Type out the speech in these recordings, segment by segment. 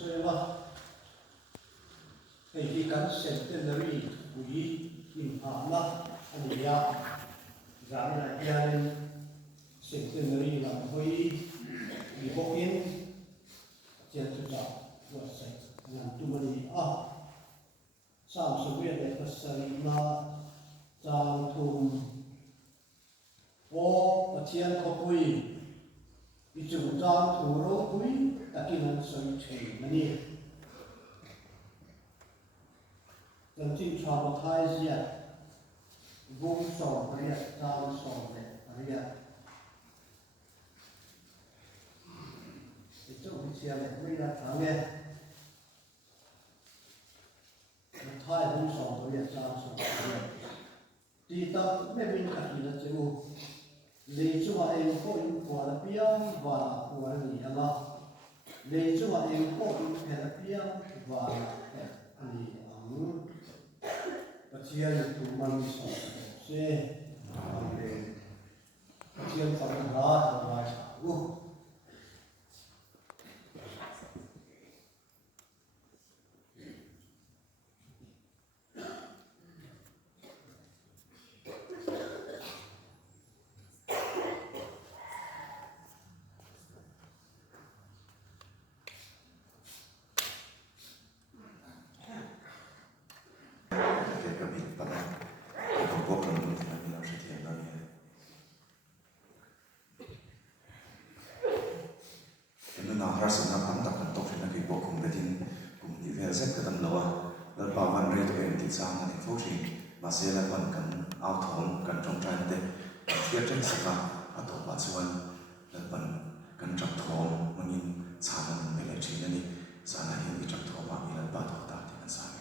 Sewa Edikan Centenary Bui Impana Ania Zamina Ian Centenary Lamhui Libokin Jatuja Wasai Nantumani Sam Soviet Pasarina Jang Tum O Patian Kopui Ichu Jang Turo Pui Takinan Soi Chei Mani Tantin Traumatized yet Vung Song Maria Jang Song Maria Ichu Patian Maria Tange Thai Vung Song Maria Jang Song Maria Di tak Mebin Kakina Chu Lei Chua Eng Ko In Kuala Piang Vala Kuala Ni Ala Lei Chua Eng Ko In Pela Piang Vala Ni Ang Patian Tu Man Song Se Amen Patian Fang Ra Ra Cha Masih lakukan kan auto kan trong trai de dia chân saka atau batuan lakukan kan trong thom mengin sana mele cina ni sana yang di trong thom kami lakukan batu tak dengan sana.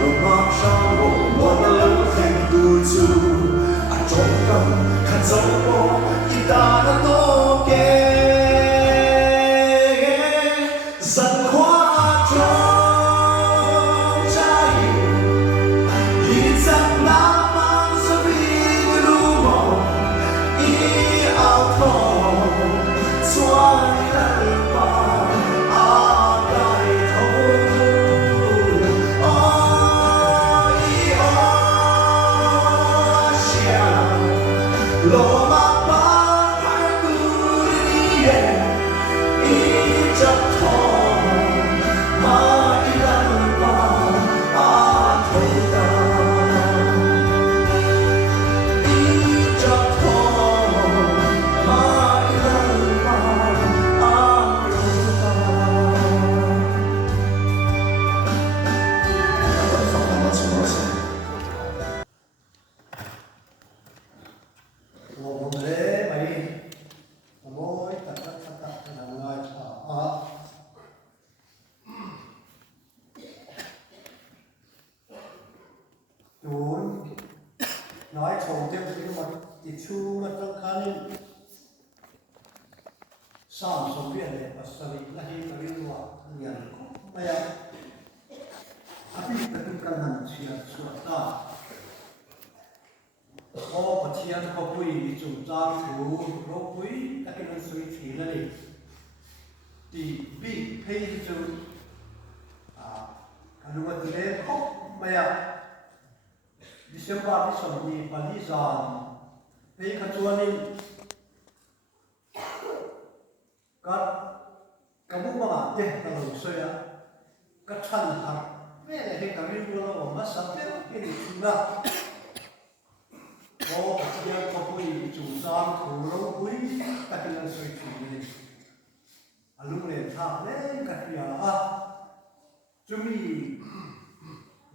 rồi mang sang bộ một lần thành tu chu à trong cầm khăn dấu bộ y ta đã tô kê dần khóa trong trái y dần lá mang sa vi lu mộng y áo thô xóa đi lần bao nói chồng thêm cái mặt thì chu mặt trong khăn sản xuất việc này và xử lý là hiện tại bây giờ nhận bây giờ anh đi tập trung cần hành chuyện suốt ta ô bát thiên có bụi chúng ta thu lô bụi các cái năng suy nghĩ là gì thì bị hay chứ anh nói từ đây khóc bây giờ December đi sớm đi Bali giàn thấy khát chuan đi các bố mà thế các lũ sơi á các chân hàng về này thì các viên đua là mà sắp thế cái gì cũng ra ô bây giờ có bụi chúng ta thủ lô bụi các cái năng suy nghĩ anh lúc này thả lên các cái chúng mình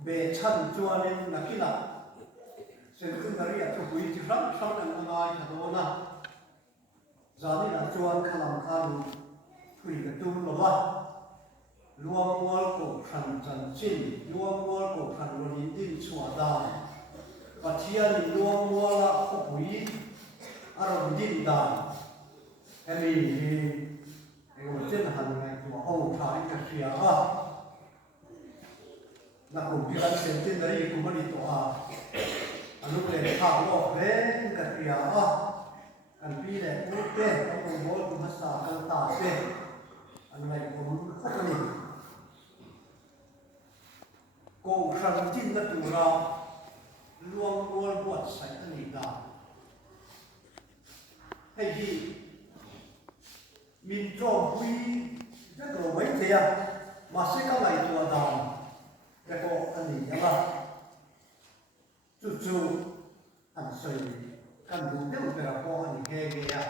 về chân chuan lên là cái nào sen kun dari atau bui jiran sang dan mengai hadona jadi nak cuan kalam kalu kui ketum loba luang wal ko khan chan chin luang wal ko khan rolin din chuada pathian luang wala ko bui aron din da hemi ego chen han ngai ko au thai ka sia na ko bi kan sen tin dari ko mani to lúc này thảo luận lên cái gì anh đi này cũng thế ông cũng muốn cũng mất sao cần tả thế anh này cũng không có gì cô sang chín đất tù ra luôn luôn buat sạch cái gì đó hay gì mình cho quý rất là mấy thế mà sẽ có lại tù đàn cái cô anh gì đó chú anh soi căn đủ tiêu về là con anh nghe nghe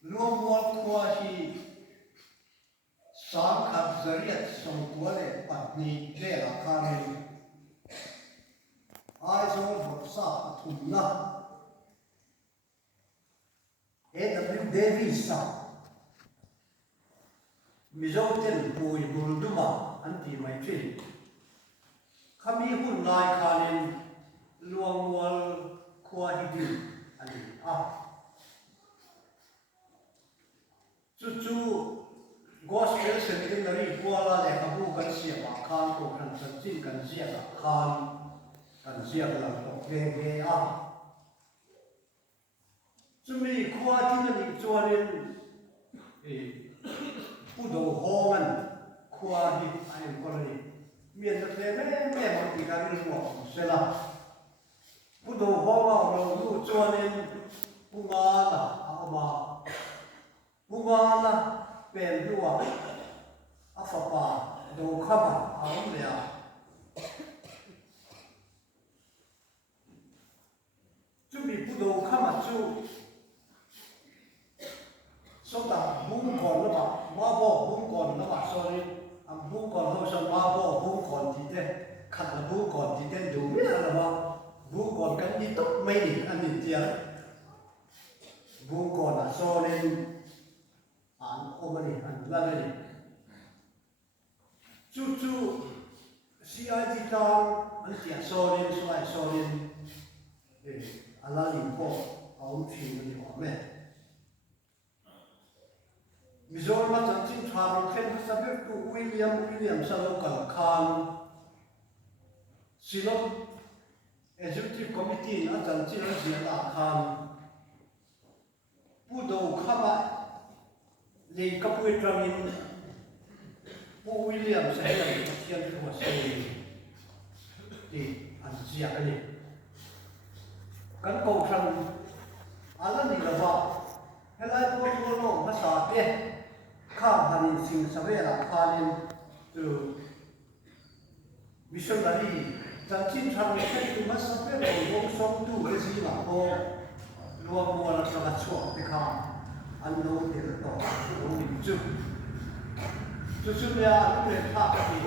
luôn muốn qua thì sáng khắp giờ riết sống qua để bắt ni để là khám ai rồi một sao thùng na A.W. Davis mi dâu tên bùi bùi đúng mà anh tìm mày chuyện kami hun lai khanin luang wal khua hi di ani chu gospel seminary kuala le kabu kan sia ma khan ko kan chin kan sia khan kan sia la to ve chumi khua tin ni chuanin pu do hongan khua hi ai ko ni miền đất này mẹ một tí cái gì mà sẽ là bút đầu hoa vào đầu bút cho nên bung ngà là bung ngà là bền đua phật bà đầu khăm áo này chuẩn bị bút đầu khăm chú số ta bung còn nó mà bỏ bung còn nó mà sorry bung còn không sao bỏ bung còn thì thế khăn là bung còn thì thế đủ biết là mà bung còn cái đi tốt mấy điểm anh nhìn chưa bung còn là so lên anh ôm đi anh lên đi chú CID tang an tia sorin sulai sorin ala limpo aum thin ni wa me Mizoram chan chin travel khen sabir tu William Salokal Khan Silom Executive Committee na chan chin Zia Khan Pudo Khama le kapui tramin Pu William Salokal Kian tu wasai di an Zia ni kan ko than ala ni la ba helai ko no phasa teข้าพันสิ่งสเวลาพานินจูมิชชันนารีจันทินทำให้ทุกมัสเปอร์วงสมตูเรซิมาโอรวมมวลสกัดชั่วไปข้าอันโน้นเดือดต่อโน้นจุดเนี่ยลูกเรียนภาคที่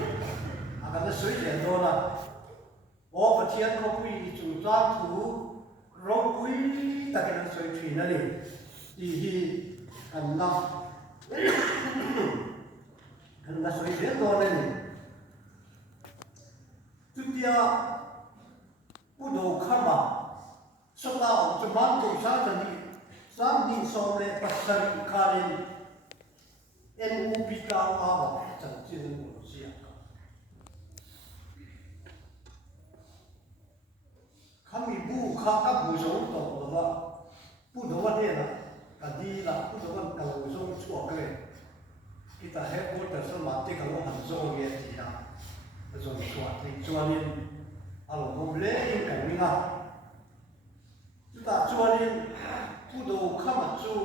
อาการจะสวยเด่นโดนละโอ้ประเทศเขาคุยจุดจ้างถูเราคุยแต่กันสวยทีนั่นเองที่กันนับKarena soal dia tuan ini, tu dia pudo kama, soal cuman tu sahaja ni, sambil soal pasal karin, NUP tahu apa, jangan manusia. Kami buka kamu jauh tahu apa, pudo mana lah. Tadi lah, aku dengan kalau usung cuak ke, kita headquarter sama mati kalau hanzo dia tidak, usung cuak, cuanin, kalau boleh ini kami lah, kita cuanin, pudo kamu tu,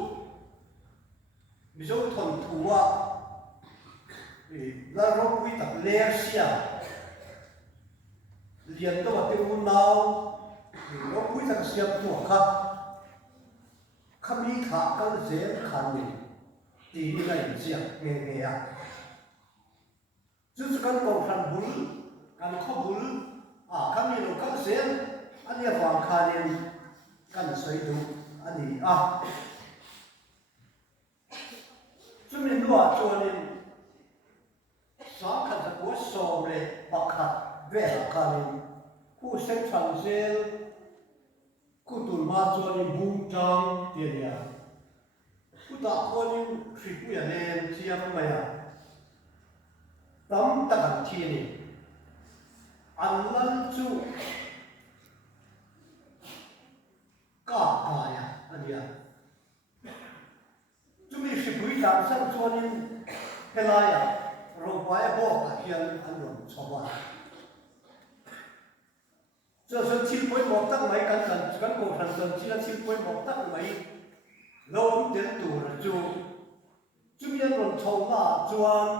misal tuan tua, lalu kita Malaysia, lihat tu mati unau, lalu kita siap tua kah. Kami akan zerkan ni di nilai siap ngaya. Justru kan korban bul, kan kabul, kami lokal zer, ani apa kalian kan sehidup ani Cuma dua cuanin, sangat terkuat sore pakat berkali, ku seksang zer. Kutul macam ni bungcang dia, kutak kau ni kripu ya nen siapa maya, tam tak anti ni, anlan tu kaya dia, cuma kripu yang sang cuanin helaya, rupanya bawa kian anun coba. Jadi cilpoi moktak mai kan ko kan cila cilpoi moktak mai lawan dia tu raju cuma ron coba juan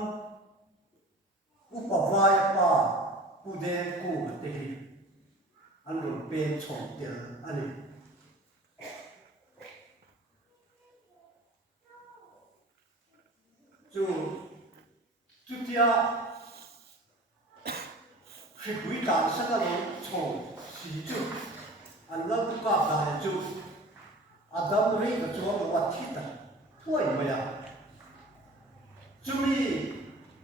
upawai apa pude ku tehi anron pen chong dia ani tu dia kripu tak sangat chong Situ, Allah buka baju, Adam ring kecuali buat kita, tuai maya. Cumi,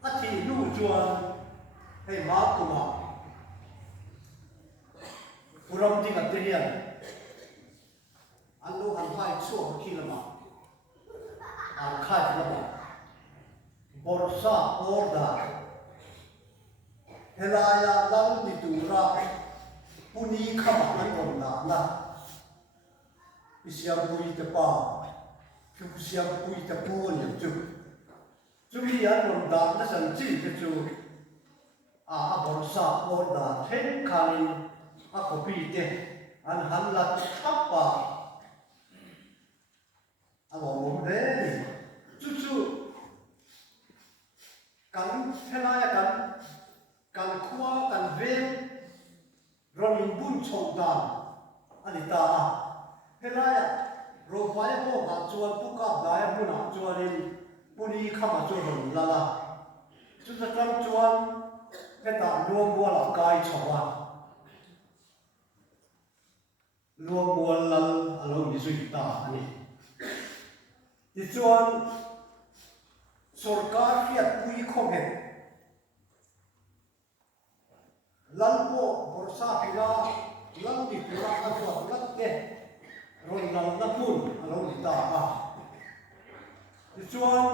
ati lu jual, hei makuma, puram tinggal terian, Allah hantai suah kilama, angkai lama, borsa orda, helaya lalu diturah. Puni kama ang na isya pui tepa isya pui tepun yang tu cumi yang ronda na sanci kecu borsa orda ten kalin ako pite an hanlat apa awam deh cucu kan helaya kan kuah kan vel Ronin bun chongdan, anita. Helaya, ropaya mo bacuan puka daya puna cuanin puni kama cuan lala. Sudah kan cuan kita luang bola kai coba. Luang bola along disuita ani. Di cuan sorkar fiat pui komet. lampo borsa pila lampi pila atwa lakke ron lam na pun alo ta a chuan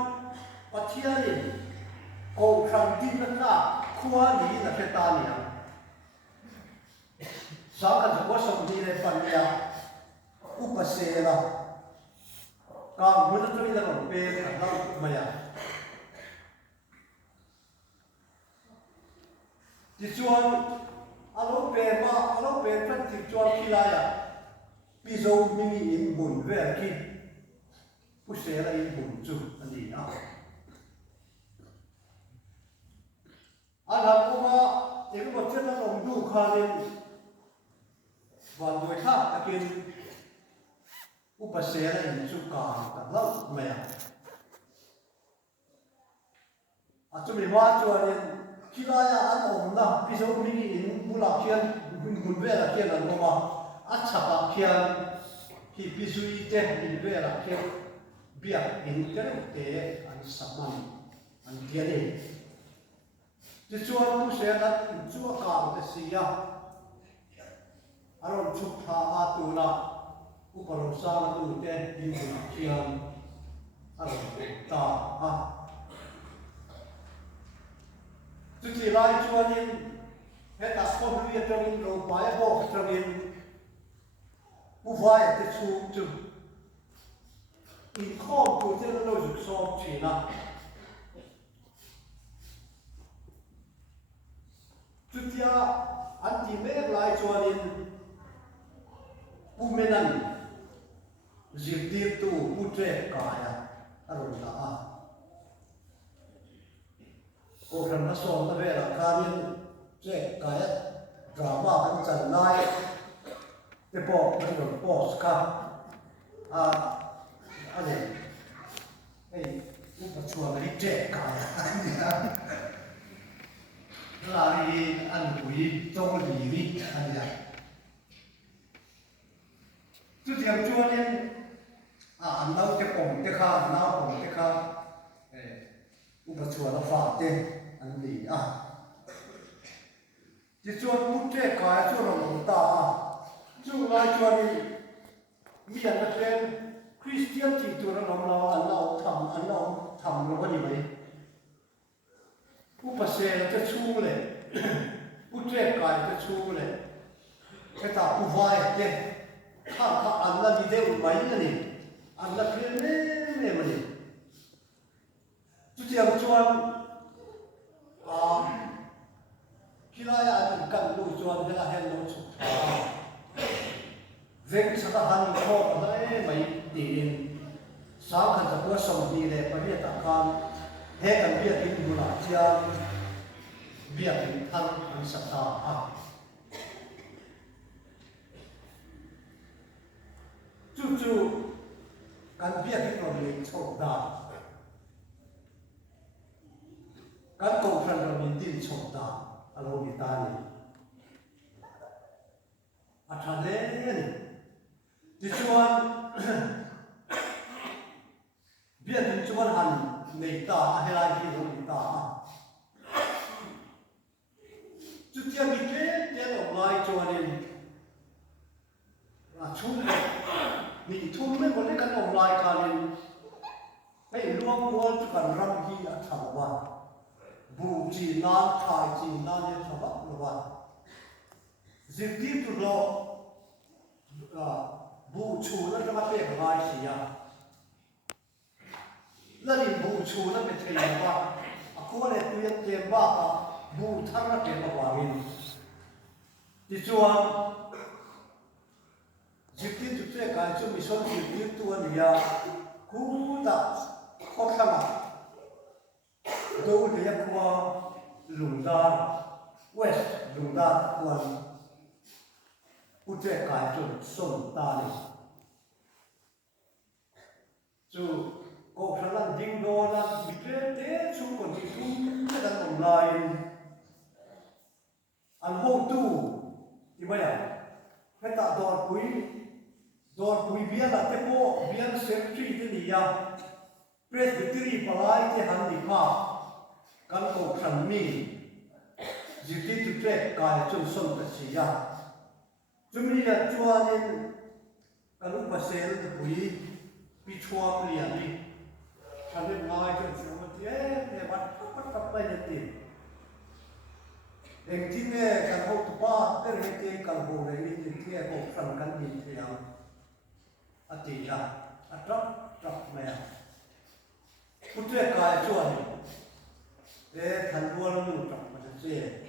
pathianin ko kham din na khuwa ni na ke ta ni sa kan ko som ni le pan ya upasela ka mun to ni la pe ka maya chuan alo pe tan ti chuan khilaya pizo mini in bun ve ki pusela in bun chu ani a ala kuma egu bachan na om du khalin wan doi tha takin upasela in chu ka ta la maya atumi wa chuan kilaya an om na piso mini in mula kian gun vera kian an oma achapa kian hi pisui te in vera kian bia in kero te an saman an kiane ti chuan mu se na chu ka te sia aron chu tha a tu na uparo sa na tu te in mula kian aron ta a Tuti lai chuanin heta kohlu ya tangin ro pai bo tangin uvai te chu chu in khom tu te no ju so china tutia anti me lai chuanin umenan zirtir tu putre kaya aron da a cô rằng nó xong nó về là ca viên chế cái drama anh chẳng lai cái bộ cái đồ post ca anh này cũng chùa cái chế cái là đi ăn quý trong cái gì đi anh này chút tiền chùa nên anh đâu cái bổng cái kha nào bổng cái kha chùa nó phạt thế anh đi chỉ chuột bút trẻ cái chuột lòng ta chuột lại chuột đi miền đất lên Christian chỉ chuột nó lòng anh nào thầm nó có gì vậy bút bát xe nó cái chu này bút trẻ cái cái chu này cái ta bút vai thế thà anh là đi đâu mấy cái này anh là cái này mà đi chút tiền chuan kilaya anh cần nuôi chuan thế là hen nuôi chụp veng sa ta han kho đấy mấy tiền sáng khăn ta qua sông đi này phải biết ta can hết cần biết tin đủ là chia biết tin thân anh sắp ta chú cần biết tin rồi mình chụp ta các công phần là mình tin chồng ta, alo người ta này, thằng đấy này, thì chuan biết đến chuan hành người ta hay là gì rồi người ta, chút tiền bị cái ông lại chuan này, chung mình chung mấy vấn đề cái ông lại cả này, cái luồng luồng chút cái răng gì ở thằng bạn bu chi nan thai chi nan ye thaba lowa zirti tu lo bu chu na ka pe ngai si ya la ni bu chu na pe thei ba ko le tu ye te ba ka bu thar na pe ba wa min ti chuan zirti tu te ka chu mi son zirti tu an ya ku ta kho thanga đâu để qua lùng đa west lùng đa quan u trẻ cái chỗ sông ta này chú có khả năng dính đô là bị thế chú còn bị thun cái đàn ông lại ăn hô tu thì bây giờ cái tạ đòn quý bia là cái bộ bia secretary thế này à presbytery palai cái hành đi pha kan ko khan mi chỉ tin thực tế cái trong sông ta chỉ ya chúng mình là chua nên cái lúc mà xe nó bùi bị chua liền đi cho nên ngay trong sông mà thế để bắt bay lên tiền em chỉ nghe cái hậu tụ ba cái này cái cái hồ này đi thì cái hồ phần cái gì thì nào à thì ya à tróc mẹ thực tế cái chua này để thành đua nó luôn tróc mà thế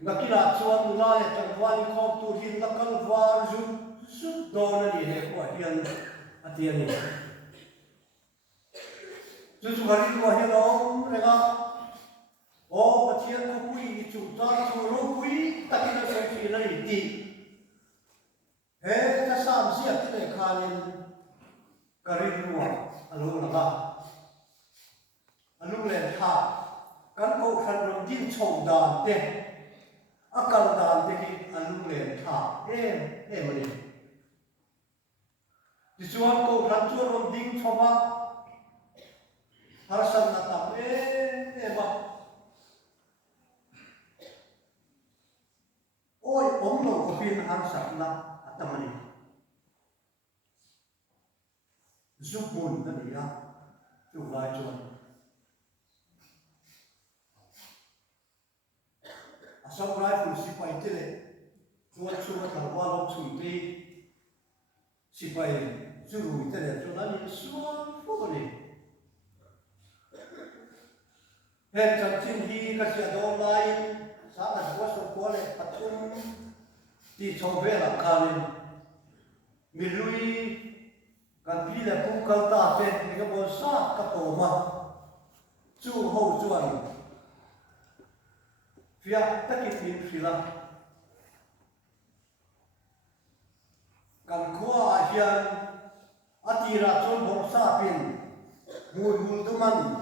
nakila chuan lai tangwani khom tu hin lakal war zu dona ni he ko hian atian ni chu gari ko he lo renga o pathian ko pui chu ta chu ro pui takina se thi na ri ti he ta sam sia ti le khalin kari ruwa alu la ba alu le tha kan ko khan ro din chou dan te akal dan te ki alu le tha mani ti chuan ko khan chu rom ding thoma har sam na ta ma oi om lo ko pin har sam na atamani zubun na ni ya chu lai chuan sau này phụ sĩ phải thế này, chúng ta thằng qua lúc chuẩn bị sĩ phải chú rùi thế này, chúng ta đi xuống phố này, hết chẳng chừng gì cái xe đồ lại, sáng là qua số qua này, bắt chung đi trong về là cả lên, mình lui cần đi là cũng cần ta về, cái bộ sát cái tổ mà, chú hậu chuẩn phía tất nhiên mình phi là cần qua hiền atira chôn bom sa pin mùi mùi tu man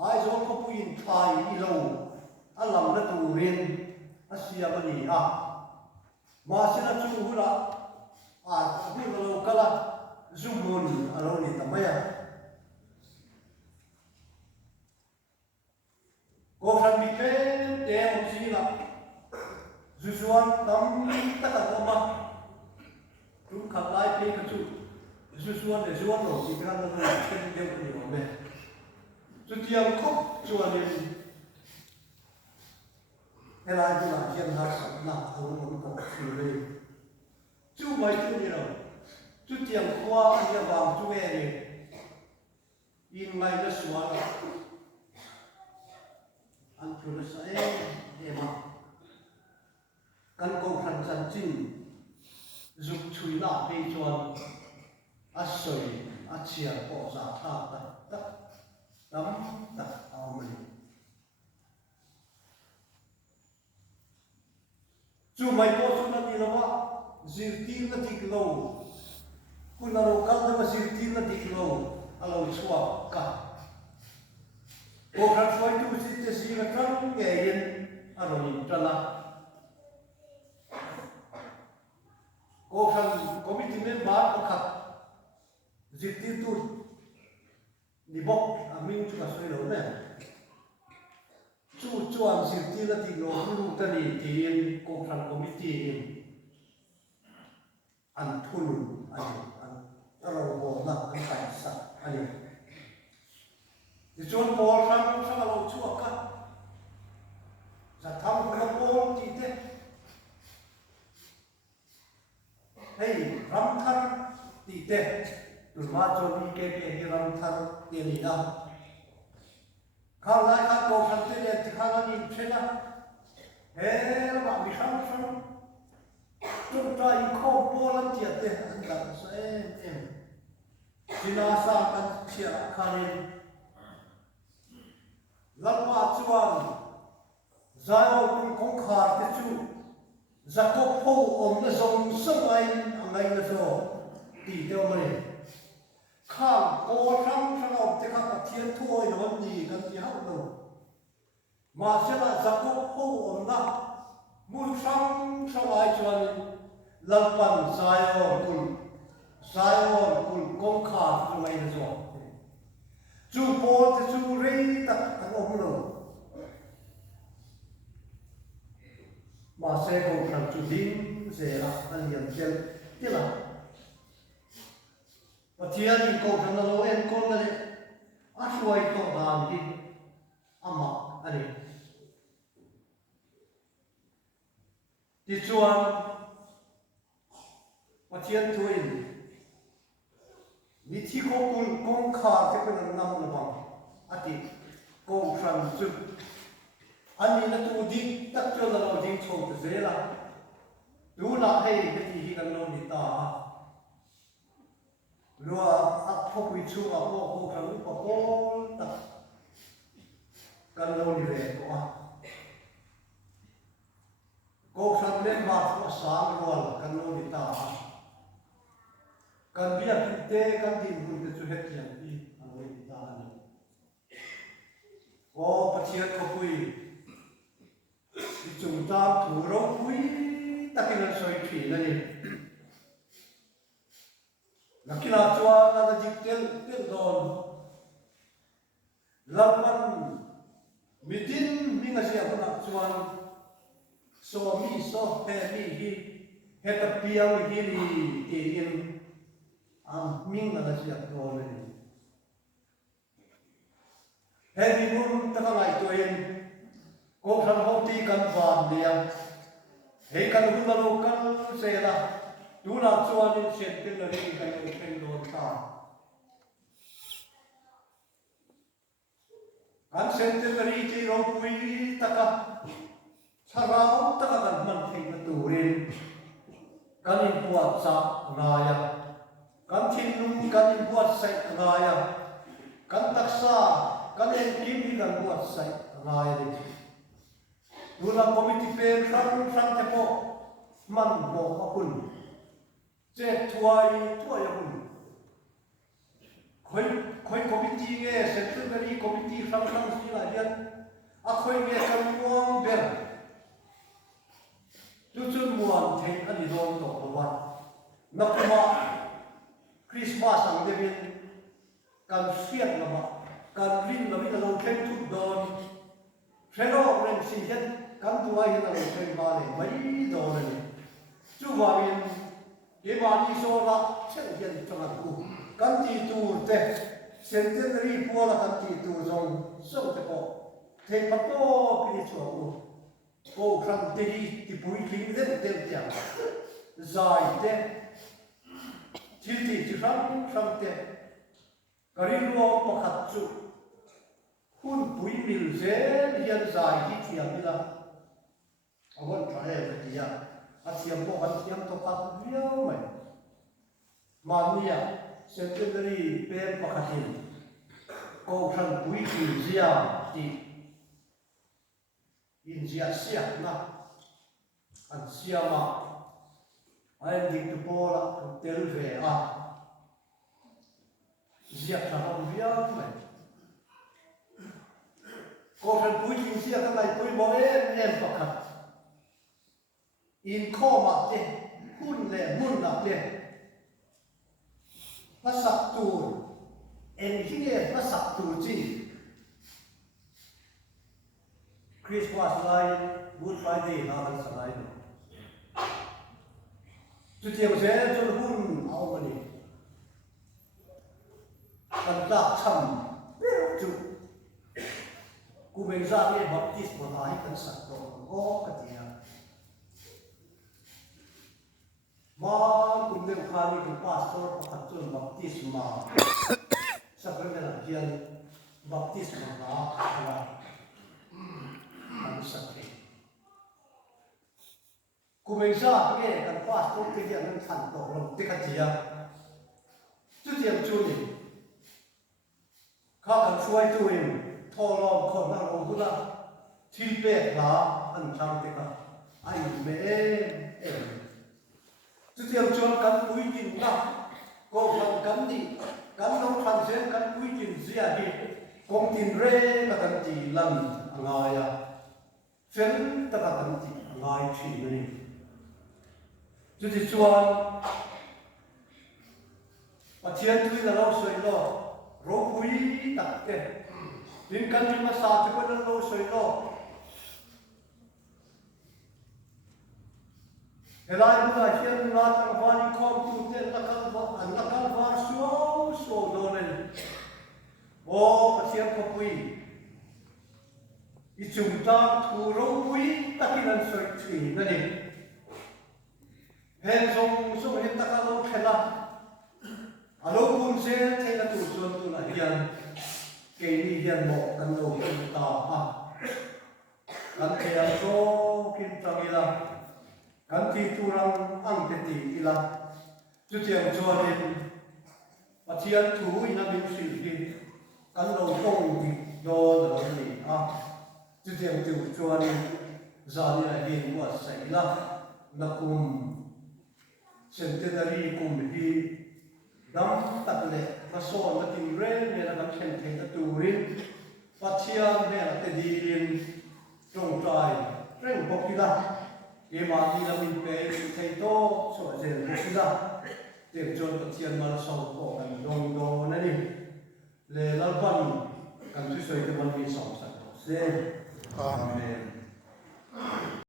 ai rồi có pin thai đi lâu anh làm nó tù riêng asia bani mà xin là chú hula hula lâu cả là zoom alo ni tamaya cô sang bị thế một gì là dù xuân tắm tất cả các bạn chúng khăn lại đi cái chú dù xuân để xuân rồi thì cái nó là cái điều gì mà mẹ chú tiếng khóc xuân đi thế là chú là chuyện là sẵn là không có sự đi chú mấy chú gì rồi chú tiếng qua nhà vàng chú nghe đi in ngay cho xuân anh chú là sẽ mà căn cầu thành chân chính giúp chui lại đi cho sợi chia bỏ ra thà tất tấm tất mình chú mày có chú là gì đó dìu tin là đi lâuคุณเราคันนั้นมาสิทีนั่นดีเราเราชัวกันโอ้ครั้งช่วยดูสิจะสิครั้งเย็นเราหนีจันละโอ้ครั้งคอมมิชชั่นบ้านก็ขัดสิทีตุนนี่บอกมิงช่วยช่วยเราเนี่ยจู่จวนสิทีนั่นดีเรารู้ตันนี่ทีนโอ้ครั้งคอมมิชชั่นอันทุนอันเราบอกนะอันใส่สักอันนี้ที่ชวนบอกครั้งเราชั่วกันจะทำกระโปรงที่เด็กให้รำทันที่เด็กดูมาจนมีเกย์ที่รำทันเดี๋ยวนี้นะข้าวไรข้าวโตขันเตะที่ข้าวนี้ใช่ไหมเฮ้ยเราไม่ทำจนใจข้าวโพลันเจียเตะอันดับเสียที่น่าสร้างกันเชียร์คารินลังว่าจวนใจเอาคุณคงขาดที่จู่จะก็พูดอมจะส่งสมัยอะไรก็โซ่ตีเดียวมันข้ามโอ้ทั้งเราจะข้ามเทียนถ้วยนอนดีกันที่ห้องเรามาเสียละจะก็พูดอมนะมุนทั้งสมัยจวนลังปันใจเอาคุณสายวันคุณกงขาดทำไมนะจ๊ะจู่โพสจู่รีตัดอันอมโล mà sẽ không thành chủ đinh sẽ là anh liền chơi thế là và thì anh không thành là em con cái này à xuôi to đàn đi ama anh ấy thì chuan và thì anh thôiมีที่ข้อมูลกองขาดที่เป็นนำระบางอาทิกองทรานซึอันนี้นะตัวดิ้งตักเจอเราดิ้งโชว์เสียละดูละให้ก็ที่กันเราดิตาหรือว่าอัพพกวิชูอัพพกกองทรานอุปกรณ์ตักกันเราดิเรกว่ากองทรานเล่นบาสว่าสามวันกันเราดิตากันเบียดเตะกันดินหุ่นจะเฮ็ดอย่างที่อันนี้ตานี่โอ้ปัจเจียนเขาคุยจุ่มตามถูเราคุยตะกินสวยผีนั่นนี่นักกีฬาชัวร์นั่นจิตเต้นโดนลำมันมิดินมีเสียคนนักชัวร์โซมีโซเฮมีฮีเฮตเปียวฮีลีตีอินมิ่งนั่นสิอัตโตเลยเฮ้ยมีบุญตั้งหลายตัวเองก็ทำห้องที่กันฟานเดียเฮ้ยกันบุญมาโลกันเสียละดูนักชวนนี่เสร็จเป็นอะไรกันเป็นโดนตากันเสร็จเป็นอะไรที่เราคุยตะกันชาราตะกันมันทิ้งประตูเรียนกันอินปวดสักนายกันทิ้งนุ่มกันอินปวดใส่นายกันตักษากันเอ็นกินกันปวดใส่นายดิดูนักคอมมิตี้เป็นครั้งเฉพาะมันบอกว่าคุณเจ็ดถ้วยคุณคอยคอมมิตี้เงี้ยเซ็นเตอร์รี่คอมมิตี้ครั้งที่ไหนเนี่ยคอยเงี้ยกันม่วงเบลจุดม่วงเทนอันนี้โดนตกวันนักมาคริสต์มาสสังเดวินการเสียดละมาการวิ่งละวิ่งเราเข่งทุกโดนเทรนอร์เรนซิเฮนกันตัวเห็นเราเข่งมาเลยไม่โดนเลยจู่ว่าวินเกมาดีโซละเช่นเดียวกันกูกันตีตูเตะเซนเตอรี่พัวละกันตีตูส่งเฉพาะเทปโต้พิจิตรกูโอ้ครั้งที่ปุยทิ้งเด็ดเดียวใจเตะที่จุดรั้งเตะกริโลมาขัดจุคุณปุยมิลเซนเรียนใจที่เทียมนี่ละเอาวันใช้ไปที่ยาอาเทียมพวกอาเทียมตัวปัดเลี้ยวไหมมาเนี่ยเซนเตอรี่เป็นปกติก็ครั้งปุยมิลเซียที่อินเดียเสียนะอันเสียมาไอ้ดิบตัวละเตลเวอะเสียทางเวียนไหมก็เป็นปุยเสียทางไหนปุยบอกเอ็นปะครับอินข้อมาเต้หุ่นเล่มุ่นหนักเล่ภาษาตูนเอ็นที่เนี่ยภาษาตูนจริงคริสต์มาสไลน์บูดไฟเดย์นาวันสไลน์จุดเทียมเสียจนหุ่นเอามาดิกันจับช้ำเรื่องจุดกูเป็นซาเลียบัพติสมาให้กันสักตัวก็กติยามาคุณเรื่องคารีคุณพาสตอร์ประคัตจนบัพติสมาสักเรื่องอะไรเกี่ยวบัพติสมาอะไรอันสักทีกูเป็นซาเลียกันพาสตอร์ที่เรียนนั้นทันตัวเราติดกันจียาจุดเทียมจุดนี้ข้ากันช่วยตัวเองทอลองคนนั่งลงทุนละที่เป็ดหลาอันทำติกันไอ้เม่จุดเดียวชนกันคุยกินนะก็กันดีกันต้องทำเส้นกันคุยกินเสียดีกงตินเร่กันจีลันงายเส้นตะกันจีงายชีนี่จุดที่ชวนปัจเจียนที่เราสวยโลโรคุยตัดเต็มดินกันมีมาสาธิตว่าเราสวยโล Elai buka hian nga tangwani khom tu ten lakal var so donen. O pasian kopui. Ichung ta thu ro pui takinan soi chi nani. Hen song hen takalo khela. Alo pun se thela tu so tu la hian ke ni hian mo kan lo ta ha. Kan thea so kin tangila. Kan ti turang ang te ti ila chu tiang chuanin pathian thu ina bin si ki kan lo tong ti do lo ni a chu tiang tu chuanin za ni a hin wa sai la na kum centenary kum hi dam tak le ma so na tin re ne na kan chen thei ta turin pathian ne te di in trong trai reng bok ki la ye ma di la min pe thei to so zen ki la te jon pathian ma so ko kan dong na ni le lalpan kan tu soi te man mi som sa se amen